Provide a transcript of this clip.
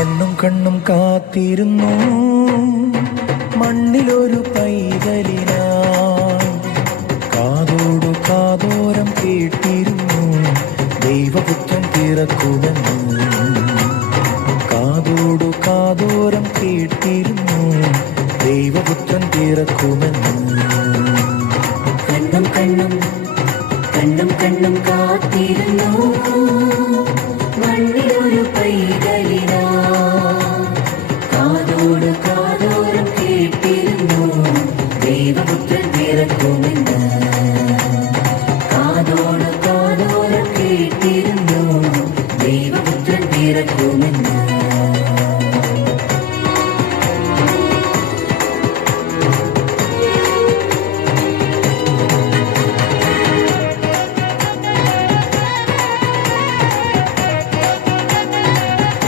കണ്ണും കണ്ണും കാത്തിരുന്നു മണ്ണിലൊരു പൈതലിനായി. കാതോടു കാതോരം കേട്ടിരുന്നു ദൈവപുത്രൻ പിറക്കുമെന്ന്. കാതോടു കാതോരം കേട്ടിരുന്നു ദൈവപുത്രൻ പിറക്കുമെന്ന്. കണ്ണും കണ്ണും കണ്ണും കണ്ണും കാത്തിരുന്നു മണ്ണിലൊരു പൈതലിനാ. കാതോട് കാതോരം കേട്ടിരുന്നു ദൈവപുത്രൻ പിറക്കുമെന്ന്. കാതോട് കാതോരം കേട്ടിരുന്നു ദൈവപുത്രൻ പിറക്കുമെന്ന്.